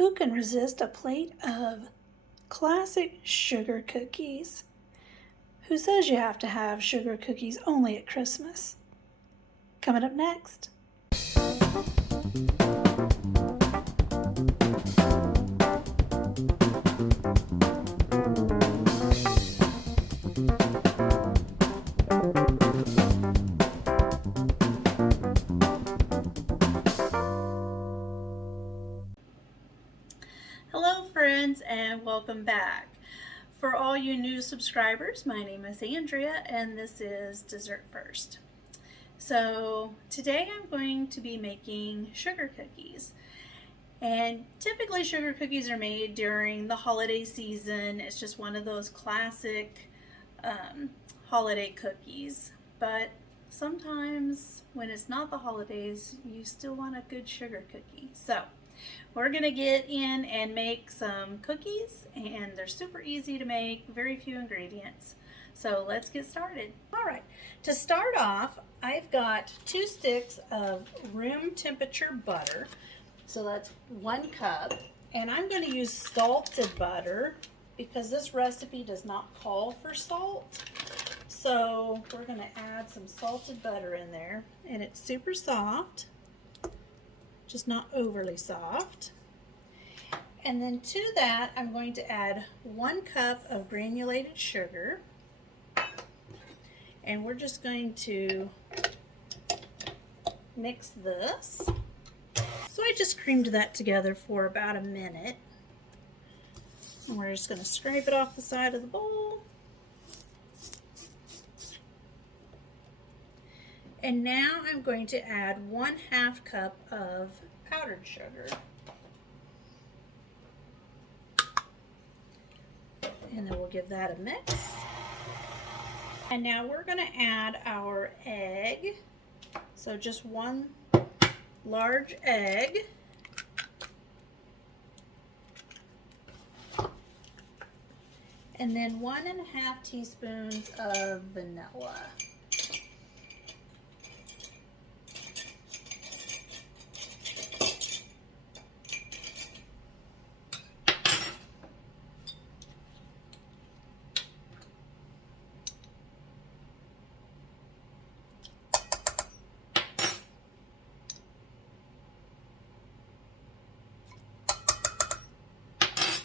Who can resist a plate of classic sugar cookies? Who says you have to have sugar cookies only at Christmas? Coming up next. Hello friends and welcome back. For all you new subscribers, my name is Andrea and this is Dessert First. So today I'm going to be making sugar cookies. And typically sugar cookies are made during the holiday season. It's just one of those classic holiday cookies. But sometimes when it's not the holidays, you still want a good sugar cookie. So we're gonna get in and make some cookies, and they're super easy to make, very few ingredients. So let's get started. All right, to start off, I've got 2 sticks of room temperature butter. So that's 1 cup, and I'm going to use salted butter because this recipe does not call for salt. So we're going to add some salted butter in there, and it's super soft, just not overly soft. And then to that, I'm going to add 1 cup of granulated sugar, and we're just going to mix this. So I just creamed that together for about a minute. And we're just going to scrape it off the side of the bowl. And now I'm going to add 1/2 cup of powdered sugar. And then we'll give that a mix. And now we're going to add our egg. So just 1 large egg. And then 1½ teaspoons of vanilla.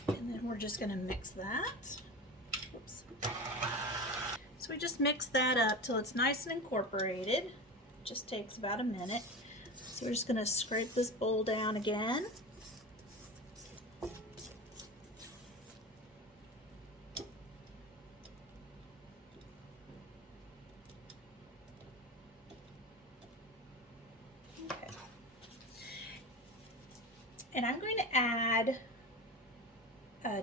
And then we're just going to mix that. Oops. So we just mix that up till it's nice and incorporated. Just takes about a minute. So we're just going to scrape this bowl down again. Okay. And I'm going to add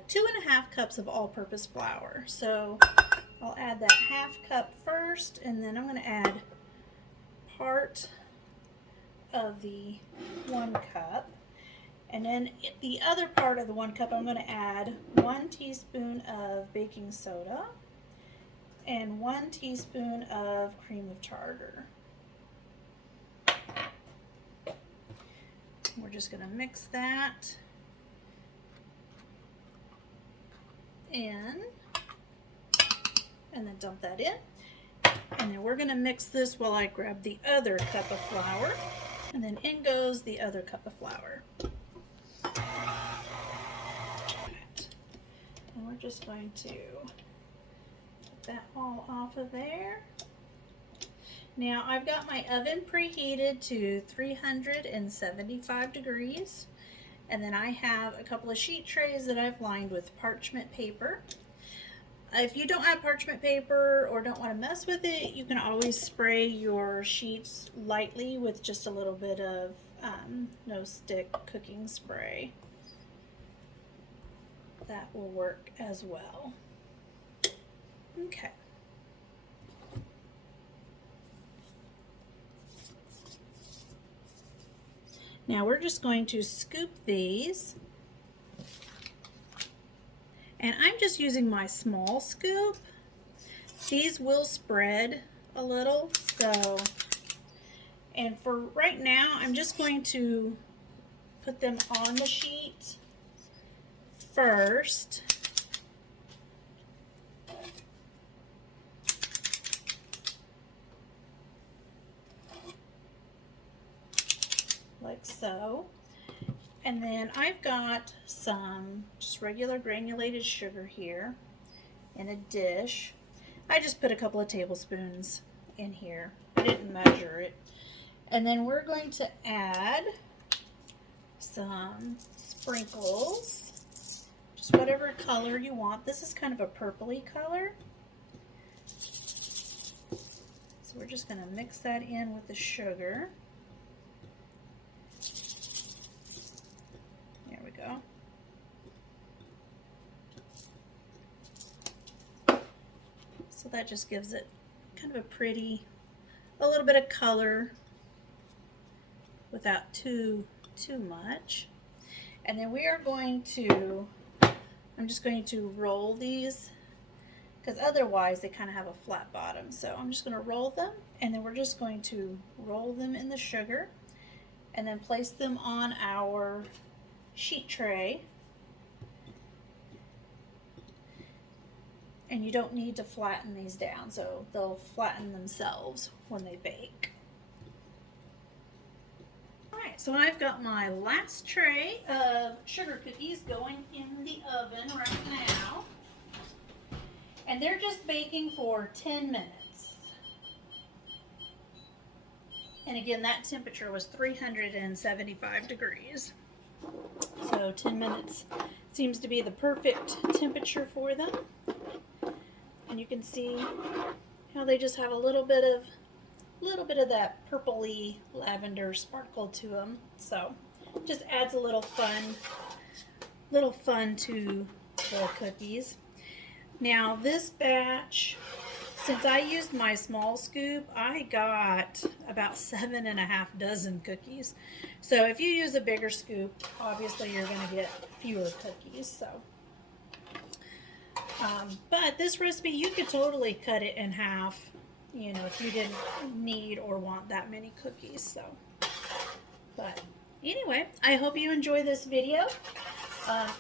2½ cups of all-purpose flour. So I'll add that 1/2 cup first, and then I'm going to add part of the 1 cup. And then the other part of the 1 cup, I'm going to add 1 teaspoon of baking soda and 1 teaspoon of cream of tartar. We're just going to mix that in, and then dump that in. And then we're going to mix this while I grab the other cup of flour, and then in goes the other cup of flour. And we're just going to get that all off of there. Now I've got my oven preheated to 375 degrees. And then I have a couple of sheet trays that I've lined with parchment paper. If you don't have parchment paper or don't want to mess with it, you can always spray your sheets lightly with just a little bit of no stick cooking spray. That will work as well. Okay. Now we're just going to scoop these, and I'm just using my small scoop. These will spread a little, so, and for right now I'm just going to put them on the sheet first, like so. And then I've got some just regular granulated sugar here in a dish. I just put a couple of tablespoons in here. I didn't measure it. And then we're going to add some sprinkles, just whatever color you want. This is kind of a purpley color. So we're just going to mix that in with the sugar. There we go. So that just gives it kind of a pretty, a little bit of color without too much. And then we are going to, I'm just going to roll these because otherwise they kind of have a flat bottom. So I'm just going to roll them, and then we're just going to roll them in the sugar and then place them on our sheet tray. And you don't need to flatten these down, so they'll flatten themselves when they bake. Alright, so I've got my last tray of sugar cookies going in the oven right now. And they're just baking for 10 minutes. And again, that temperature was 375 degrees. So 10 minutes seems to be the perfect temperature for them. And you can see how they just have a little bit of that purpley lavender sparkle to them. So just adds a little fun to the cookies. Now this batch, since I used my small scoop, I got about 7.5 dozen cookies. So if you use a bigger scoop, obviously you're going to get fewer cookies. So. But this recipe, you could totally cut it in half, you know, if you didn't need or want that many cookies. So, but anyway, I hope you enjoy this video.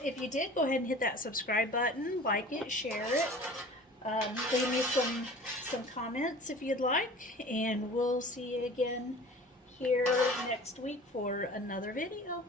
If you did, go ahead and hit that subscribe button, like it, share it. Leave me some comments if you'd like, and we'll see you again here next week for another video.